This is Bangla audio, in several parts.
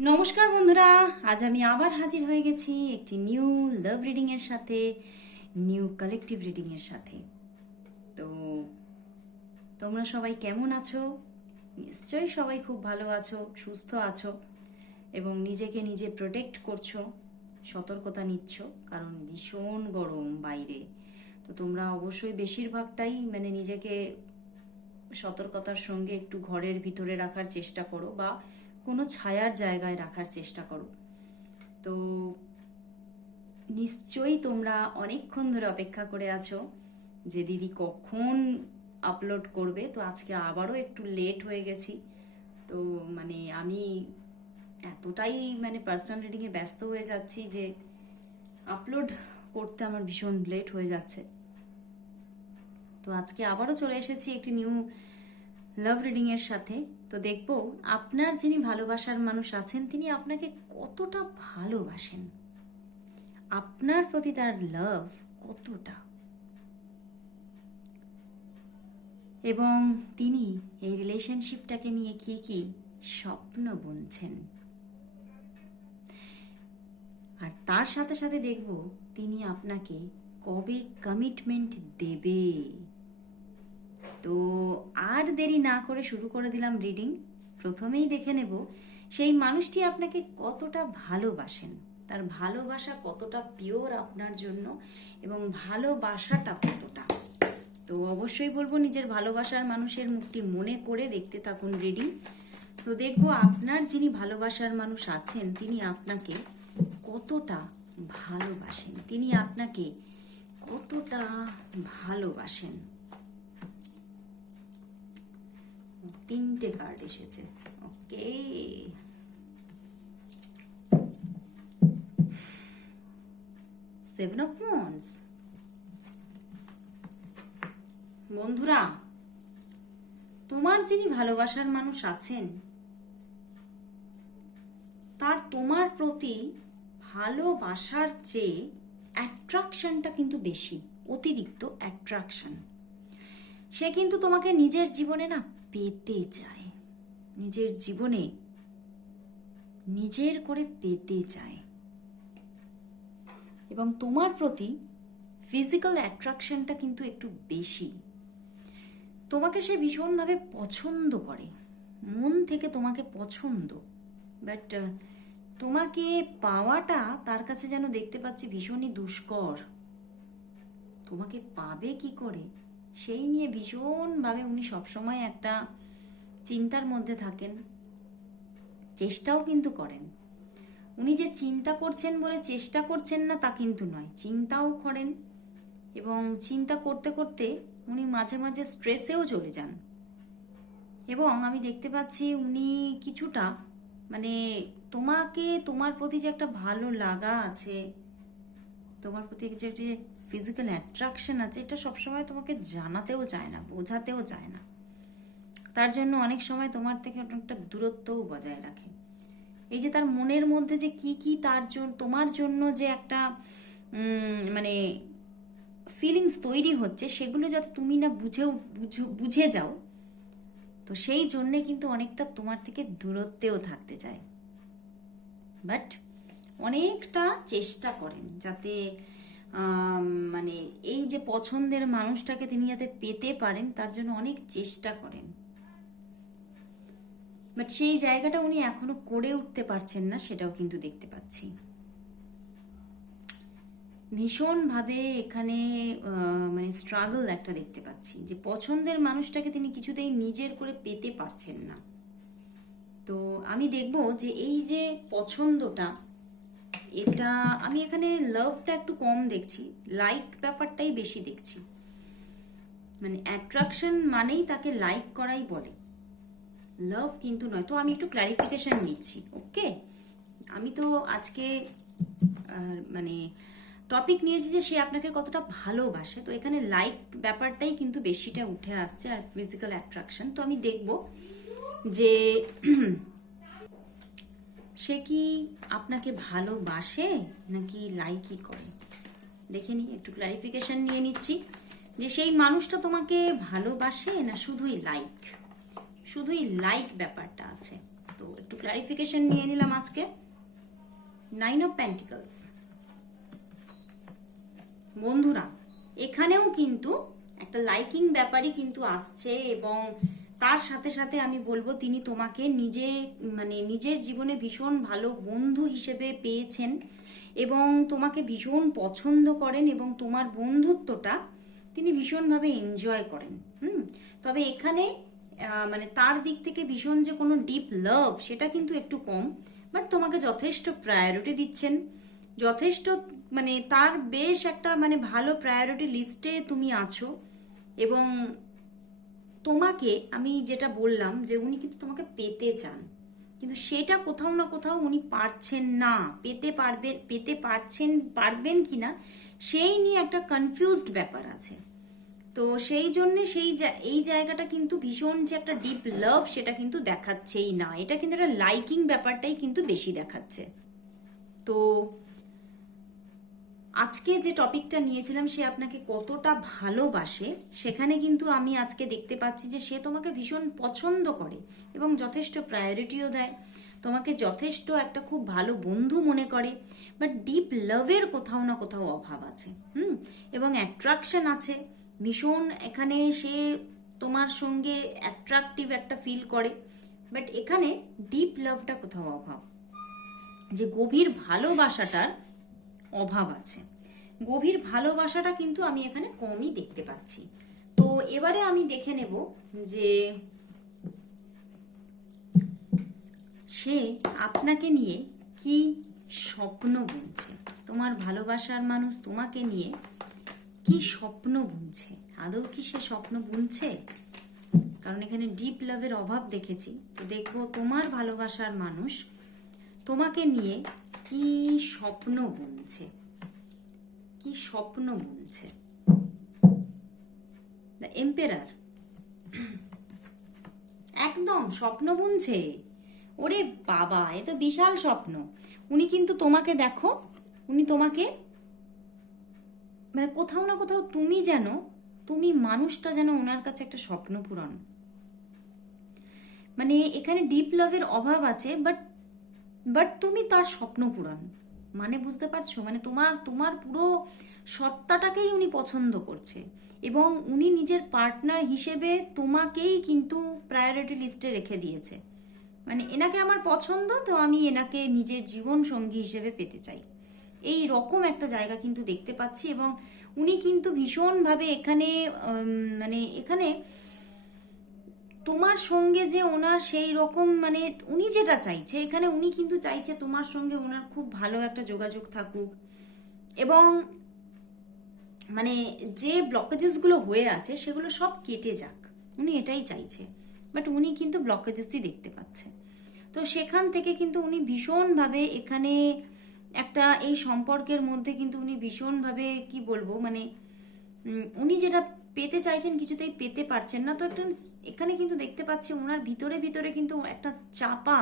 নমস্কার বন্ধুরা, আজ আমি আবার হাজির হয়ে গেছি একটি নিউ লাভ রিডিংয়ের সাথে, নিউ কালেকটিভ রিডিংয়ের সাথে। তো, তোমরা সবাই কেমন আছো? নিশ্চয়ই সবাই খুব ভালো আছো, সুস্থ আছো এবং নিজেকে নিজে প্রোটেক্ট করছ, সতর্কতা নিচ্ছ, কারণ ভীষণ গরম বাইরে। তো তোমরা অবশ্যই বেশিরভাগটাই মানে নিজেকে সতর্কতার সঙ্গে একটু ঘরের ভিতরে রাখার চেষ্টা করো বা কোনো ছায়ার জায়গায় রাখার চেষ্টা করো। তো নিশ্চয়ই তোমরা অনেকক্ষণ ধরে অপেক্ষা করে আছো যে দিদি কখন আপলোড করবে। তো আজকে আবারও একটু লেট হয়ে গেছি। তো মানে আমি এতটাই মানে পার্সোনাল রিডিংয়ে ব্যস্ত হয়ে যাচ্ছি যে আপলোড করতে আমার ভীষণ লেট হয়ে যাচ্ছে। তো আজকে আবারও চলে এসেছি একটি নিউ লাভ রিডিংয়ের সাথে। তো দেখব, আপনার যিনি ভালোবাসার মানুষ আছেন, তিনি আপনাকে কতটা ভালোবাসেন? আপনার প্রতি তার লাভ কতটা? এবং তিনি এই রিলেশনশিপটাকে নিয়ে কি কি স্বপ্ন বুনছেন? আর তার সাথে সাথে দেখব, তিনি আপনাকে কবে কমিটমেন্ট দেবে? তো আর দেরি না করে শুরু করে দিলাম রিডিং প্রথমেই দেখে নেব, সেই মানুষটি আপনাকে কতটা ভালোবাসেন। তার ভালোবাসা কতটা পিওর আপনার জন্য এবং ভালোবাসাটা কতটা। তো অবশ্যই বলব, নিজের ভালোবাসার মানুষের মুখটি মনে করে দেখতে থাকুন রিডিং তো দেখব, আপনার যিনি ভালোবাসার মানুষ আছেন, তিনি আপনাকে কতটা ভালোবাসেন। তিনি আপনাকে কতটা ভালোবাসেন। তিনটে কার্ড এসেছে। ওকে সেভেন অফ ওয়ান্স বন্ধুরা, তোমার যিনি ভালোবাসার মানুষ আছেন, তার তোমার প্রতি ভালোবাসার চেয়ে অ্যাট্রাকশনটা কিন্তু বেশি, অতিরিক্ত অ্যাট্রাকশন সে কিন্তু তোমাকে নিজের জীবনে না পেতে চায়। নিজের জীবনে নিজের করে পেতে চায়। এবং তোমার প্রতি ফিজিক্যাল অ্যাট্রাকশনটা কিন্তু একটু বেশি। তোমাকে সে ভীষণভাবে পছন্দ করে। মন থেকে তোমাকে পছন্দ। বাট তোমাকে পাওয়াটা তার কাছে যেন দেখতে পাচ্ছি ভীষণই দুষ্কর। তোমাকে পাবে কি করে? সেই নিয়ে ভীষণভাবে উনি সবসময় একটা চিন্তার মধ্যে থাকেন, চেষ্টাও কিন্তু করেন। উনি যে চিন্তা করছেন বলে চেষ্টা করছেন না তা কিন্তু নয়, চিন্তাও করেন এবং চিন্তা করতে করতে উনি মাঝে মাঝে স্ট্রেসেও চলে যান। এবং আমি দেখতে পাচ্ছি উনি কিছুটা মানে তোমাকে, তোমার প্রতি যে একটা ভালো লাগা আছে তোমার প্রতি যে একটি ফিজিক্যাল অ্যাট্রাকশন আছে, এটা সবসময় তোমাকে জানাতেও চায় না, বোঝাতেও চায় না। তার জন্য অনেক সময় তোমার থেকে অনেকটা দূরত্বও বজায় রাখে। এই যে তার মনের মধ্যে যে কি কি তার জন্য, তোমার জন্য যে একটা মানে ফিলিংস তৈরি হচ্ছে, সেগুলো যাতে তুমি না বুঝেও, বুঝে যাও, তো সেই জন্যে কিন্তু অনেকটা তোমার থেকে দূরত্বেও থাকতে চায়। বাট অনেকটা চেষ্টা করেন যাতে মানে এই যে পছন্দের মানুষটাকে তিনি যাতে পেতে পারেন, তার জন্য অনেক চেষ্টা করেন। বাট সেই জায়গাটা উনি এখনও করে উঠতে পারছেন না, সেটাও কিন্তু দেখতে পাচ্ছি। ভীষণভাবে এখানে মানে স্ট্রাগল একটা দেখতে পাচ্ছি, যে পছন্দের মানুষটাকে তিনি কিছুতেই নিজের করে পেতে পারছেন না। তো আমি দেখব যে এই যে পছন্দটা এটা আমি এখানে লাভটা একটু কম দেখছি লাইক ব্যাপারটাই বেশি দেখছি। মানে অ্যাট্রাকশন মানেই তাকে লাইক করাই বলে। লাভ কিন্তু নয়, তো আমি একটু ক্ল্যারিফিকেশন নিচ্ছি ওকে আমি তো আজকে মানে টপিক নিয়েছি যে সে আপনাকে কতটা ভালোবাসে, তো এখানে লাইক ব্যাপারটাই কিন্তু বেশিটা উঠে আসছে আর ফিজিক্যাল অ্যাট্রাকশন তো আমি দেখব যে সে কি আপনাকে ভালোবাসে নাকি লাইকই করে? দেখে নিই একটু ক্লারিফিকেশন নিয়ে নিচ্ছি যে সেই মানুষটা তোমাকে ভালোবাসে না শুধুই লাইক শুধুই লাইক ব্যাপারটা আছে। তো একটু ক্লারিফিকেশন নিয়ে নিলাম আজকে। নাইন অফ প্যান্টিকলস বন্ধুরা, এখানেও কিন্তু একটা লাইকিং ব্যাপারই কিন্তু আসছে এবং তার সাথে সাথে আমি বলব, তিনি তোমাকে নিজে মানে নিজের জীবনে ভীষণ ভালো বন্ধু হিসেবে পেয়েছেন এবং তোমাকে ভীষণ পছন্দ করেন এবং তোমার বন্ধুত্বটা তিনি ভীষণভাবে এনজয় করেন। হুম? তবে এখানে মানে তার দিক থেকে ভীষণ যে কোনো ডিপ লাভ সেটা কিন্তু একটু কম বাট তোমাকে যথেষ্ট প্রায়োরিটি দিচ্ছেন। যথেষ্ট মানে তার বেশ একটা মানে ভালো প্রায়োরিটি লিস্টে তুমি আছো এবং তোমাকে আমি যেটা বললাম যে উনি কিন্তু তোমাকে পেতে চান। কিন্তু সেটা কোথাও না কোথাও উনি পারছেন না। পেতে পারবেন পেতে পারছেন, পারবেন কি না সেই নিয়ে একটা কনফিউজড ব্যাপার আছে। তো সেই জন্যে সেই এই জায়গাটা কিন্তু ভীষণ যে একটা ডিপ লাভ সেটা কিন্তু দেখাচ্ছেই না। এটা কিন্তু একটা লাইকিং ব্যাপারটাই কিন্তু বেশি দেখাচ্ছে। তো আজকে যে টপিকটা নিয়েছিলাম সে আপনাকে কতটা ভালোবাসে, সেখানে কিন্তু আমি আজকে দেখতে পাচ্ছি যে সে তোমাকে ভীষণ পছন্দ করে এবং যথেষ্ট প্রায়োরিটিও দেয়। তোমাকে যথেষ্ট একটা খুব ভালো বন্ধু মনে করে বাট ডিপ লাভের কোথাও না কোথাও অভাব আছে, হুম? এবং অ্যাট্রাকশন আছে। ভীষণ এখানে সে তোমার সঙ্গে অ্যাট্রাকটিভ একটা ফিল করে বাট এখানে ডিপ লাভটা কোথাও অভাব। যে গভীর ভালোবাসাটার অভাব আছে। গভীর ভালোবাসাটা কিন্তু আমি এখানে কমই দেখতে পাচ্ছি। তো এবারে আমি দেখে নেব যে সে আপনাকে নিয়ে কি স্বপ্ন বুনছে। তোমার ভালোবাসার মানুষ তোমাকে নিয়ে কি স্বপ্ন বুনছে? আদৌ কি সে স্বপ্ন বুনছে? কারণ এখানে ডিপ লাভের অভাব দেখেছি। তো দেখব তোমার ভালোবাসার মানুষ তোমাকে নিয়ে কি স্বপ্ন বুনছে? কি স্বপ্ন বুনছে? দ্য এম্পেরার একদম স্বপ্ন বুনছে। ওরে বাবা, এ তো বিশাল স্বপ্ন। উনি কিন্তু তোমাকে দেখো, উনি তোমাকে মানে কোথাও না কোথাও তুমি যেন, তুমি মানুষটা যেন ওনার কাছে একটা স্বপ্ন পূরণ। মানে এখানে ডিপ লাভের অভাব আছে বাট বাট তুমি তার স্বপ্ন পূরণ। মানে বুঝতে পারছ? মানে তোমার তোমার পুরো সত্তাটাকেই উনি পছন্দ করছে। এবং উনি নিজের পার্টনার হিসেবে তোমাকেই কিন্তু প্রায়োরিটি লিস্টে রেখে দিয়েছে। মানে এনাকে আমার পছন্দ, তো আমি এনাকে নিজের জীবন সঙ্গী হিসেবে পেতে চাই। এই রকম একটা জায়গা কিন্তু দেখতে পাচ্ছি এবং উনি কিন্তু ভীষণভাবে এখানে মানে এখানে তোমার সঙ্গে যে ওনার সেই রকম মানে উনি যেটা চাইছে, এখানে উনি কিন্তু চাইছে তোমার সঙ্গে ওনার খুব ভালো একটা যোগাযোগ থাকুক। এবং মানে যে ব্লকেজেসগুলো হয়ে আছে সেগুলো সব কেটে যাক, উনি এটাই চাইছে। বাট উনি কিন্তু ব্লকেজেসই দেখতে পাচ্ছে। তো সেখান থেকে কিন্তু উনি ভীষণভাবে এখানে একটা এই সম্পর্কের মধ্যে কিন্তু উনি ভীষণভাবে কি বলব মানে উনি যেটা পেতে চাইছেন কিছুতেই পেতে পারছেন না। তো একটা এখানে কিন্তু দেখতে পাচ্ছি ওনার ভিতরে ভিতরে কিন্তু একটা চাপা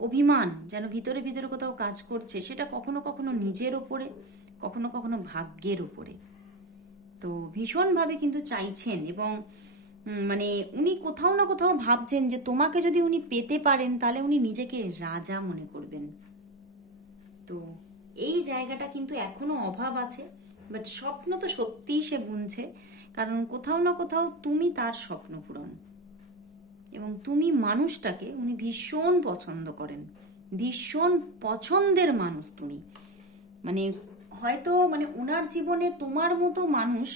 অভিমান, যেন ভিতরে ভিতরে কোথাও কাজ করছে। সেটা কখনো কখনো নিজের ওপরে কখনো কখনো ভাগ্যের উপরে। তো ভীষণভাবে কিন্তু চাইছেন এবং মানে উনি কোথাও না কোথাও ভাবছেন যে তোমাকে যদি উনি পেতে পারেন, তাহলে উনি নিজেকে রাজা মনে করবেন। তো এই জায়গাটা কিন্তু এখনও অভাব আছে। বাট স্বপ্ন তো সত্যিই সে বুনছে কারণ কোথাও না কোথাও তুমি তার স্বপ্ন পূরণ। এবং তুমি মানুষটাকে উনি ভীষণ পছন্দ করেন। ভীষণ পছন্দের মানুষ তুমি। মানে হয়তো মানে ওনার জীবনে তোমার মতো মানুষ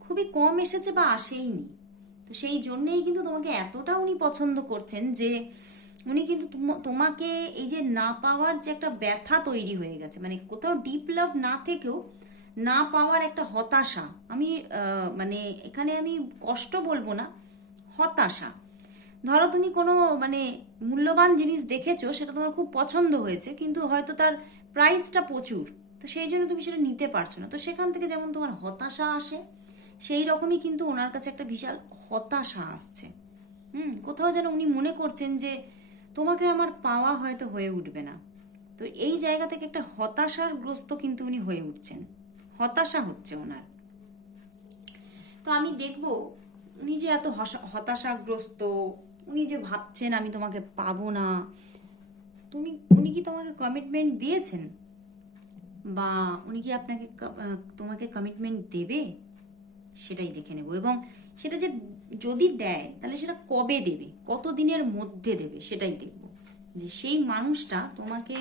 খুবই কম এসেছে বা আসেইনি। তো সেই জন্যেই কিন্তু তোমাকে এতটা উনি পছন্দ করছেন যে উনি কিন্তু তোমাকে এই যে না পাওয়ার যে একটা ব্যথা তৈরি হয়ে গেছে। মানে কোথাও ডিপ লাভ না থেকেও না পাওয়ার একটা হতাশা। আমি মানে এখানে আমি কষ্ট বলব না, হতাশা। ধরো তুমি কোনো মানে মূল্যবান জিনিস দেখেছ, সেটা তোমার খুব পছন্দ হয়েছে, কিন্তু হয়তো তার প্রাইসটা প্রচুর। তো সেই জন্য তুমি সেটা নিতে পারছ না। তো সেখান থেকে যেমন তোমার হতাশা আসে, সেই রকমই কিন্তু ওনার কাছে একটা বিশাল হতাশা আসছে। হুম, কোথাও যেন উনি মনে করছেন যে, তোমাকে আমার পাওয়া হয়তো হয়ে উঠবে না। তো এই জায়গা থেকে একটা হতাশার গ্রস্ত কিন্তু উনি হয়ে উঠছেন। হতাশা হচ্ছে ওনার। তো আমি দেখব উনি যে এত হতাশাগ্রস্ত, উনি যে ভাবছেন আমি তোমাকে পাবো না, তুমি, উনি কি তোমাকে কমিটমেন্ট দিয়েছেন? বা উনি কি আপনাকে তোমাকে কমিটমেন্ট দেবে? সেটাই দেখে নেব এবং সেটা যে যদি দেয়, তাহলে সেটা কবে দেবে? কত দিনের মধ্যে দেবে? সেটাই দেখব। যে সেই মানুষটা তোমাকে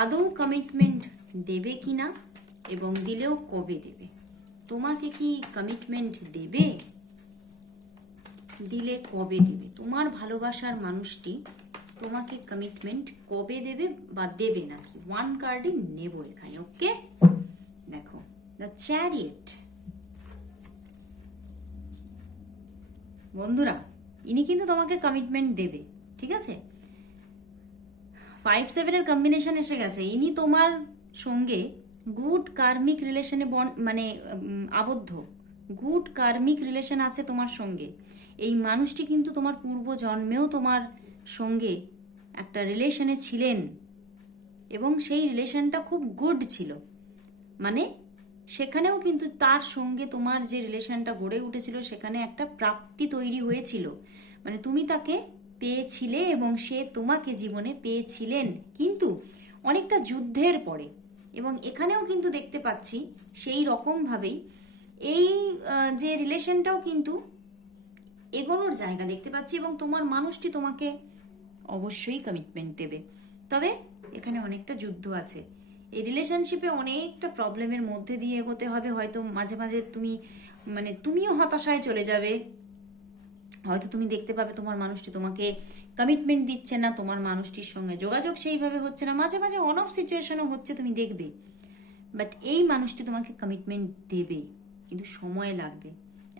আদৌ কমিটমেন্ট দেবে কি না এবং দিলেও কবে দেবে? তোমাকে কি কমিটমেন্ট দেবে? দিলে কবে দেবে? তোমার ভালোবাসার মানুষটি তোমাকে কমিটমেন্ট কবে দেবে বা দেবে নাকি? ওয়ান কার্ডই নেব এখানে ওকে দেখো দ্য চ্যারিয়েট বন্ধুরা, ইনি কিন্তু তোমাকে কমিটমেন্ট দেবে, ঠিক আছে? ফাইভ সেভেনের কম্বিনেশন এসে গেছে। ইনি তোমার সঙ্গে গুড কার্মিক রিলেশনে বন মানে আবদ্ধ। গুড কার্মিক রিলেশন আছে তোমার সঙ্গে। এই মানুষটি কিন্তু তোমার পূর্ব জন্মেও তোমার সঙ্গে একটা রিলেশনে ছিলেন এবং সেই রিলেশনটা খুব গুড ছিল। মানে সেখানেও কিন্তু তার সঙ্গে তোমার যে রিলেশনটা গড়ে উঠেছিল, সেখানে একটা প্রাপ্তি তৈরি হয়েছিল। মানে তুমি তাকে পেয়েছিলে এবং সে তোমাকে জীবনে পেয়েছিলেন। কিন্তু অনেকটা যুদ্ধের পরে এবং এখানেও কিন্তু দেখতে পাচ্ছি সেই রকমভাবেই এই যে রিলেশনটাও কিন্তু এগোনোর জায়গা দেখতে পাচ্ছি এবং তোমার মানুষটি তোমাকে অবশ্যই কমিটমেন্ট দেবে। তবে এখানে অনেকটা যুদ্ধ আছে। এই রিলেশনশিপে অনেকটা প্রবলেমের মধ্যে দিয়ে এগোতে হবে। হয়তো মাঝে মাঝে তুমি মানে তুমিও হতাশায় চলে যাবে। হয়তো তুমি দেখতে পাবে তোমার মানুষটি তোমাকে কমিটমেন্ট দিচ্ছে না, তোমার মানুষটির সঙ্গে যোগাযোগ সেইভাবে হচ্ছে না। মাঝে মাঝে অন অফ সিচুয়েশনও হচ্ছে, তুমি দেখবে। বাট এই মানুষটি তোমাকে কমিটমেন্ট দেবে, কিন্তু সময় লাগবে।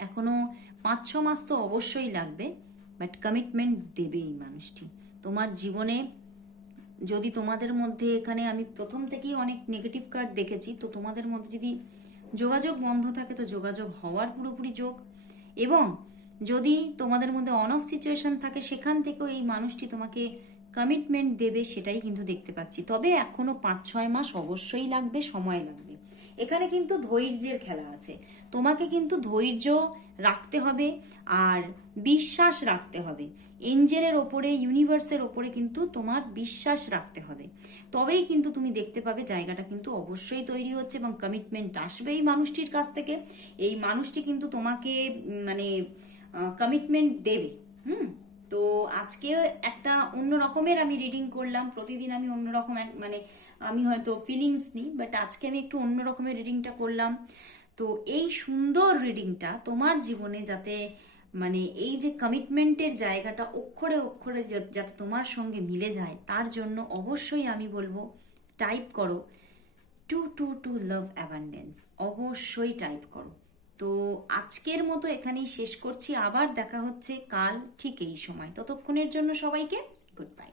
এখনও পাঁচ, ছ মাস তো অবশ্যই লাগবে বাট কমিটমেন্ট দেবে এই মানুষটি। তোমার জীবনে যদি তোমাদের মধ্যে এখানে আমি প্রথম থেকেই অনেক নেগেটিভ কার্ড দেখেছি, তো তোমাদের মধ্যে যদি যোগাযোগ বন্ধ থাকে, তো যোগাযোগ হওয়ার পুরোপুরি যোগ। এবং যদি তোমাদের মধ্যে অন অফ সিচুয়েশন থাকে, সেখান থেকেও এই মানুষটি তোমাকে কমিটমেন্ট দেবে, সেটাই কিন্তু দেখতে পাচ্ছি। তবে এখনও পাঁচ, ছয় মাস অবশ্যই লাগবে, সময় লাগবে। এখানে কিন্তু ধৈর্যের খেলা আছে। তোমাকে কিন্তু ধৈর্য রাখতে হবে আর বিশ্বাস রাখতে হবে। এঞ্জেলের ওপরে, ইউনিভার্সের ওপরে কিন্তু তোমার বিশ্বাস রাখতে হবে। তবেই কিন্তু তুমি দেখতে পাবে জায়গাটা কিন্তু অবশ্যই তৈরি হচ্ছে এবং কমিটমেন্ট আসবে এই মানুষটির কাছ থেকে। এই মানুষটি কিন্তু তোমাকে মানে কমিটমেন্ট দেবে। হুম? তো আজকে একটা অন্য রকমের আমি রিডিং করলাম, প্রতিদিন আমি অন্য রকম এক মানে আমি হয়তো ফিলিংস নিই বাট আজকে আমি একটু অন্য রকমের রিডিংটা করলাম। তো এই সুন্দর রিডিংটা তোমার জীবনে যাতে মানে এই যে কমিটমেন্টের জায়গাটা অক্ষরে অক্ষরে যাতে তোমার সঙ্গে মিলে যায়, তার জন্য অবশ্যই আমি বলব টাইপ করো two two two love abundance অবশ্যই টাইপ করো। তো আজকের মতো এখানেই শেষ করছি। আবার দেখা হচ্ছে কাল ঠিক এই সময়। ততক্ষণের জন্য সবাইকে গুড বাই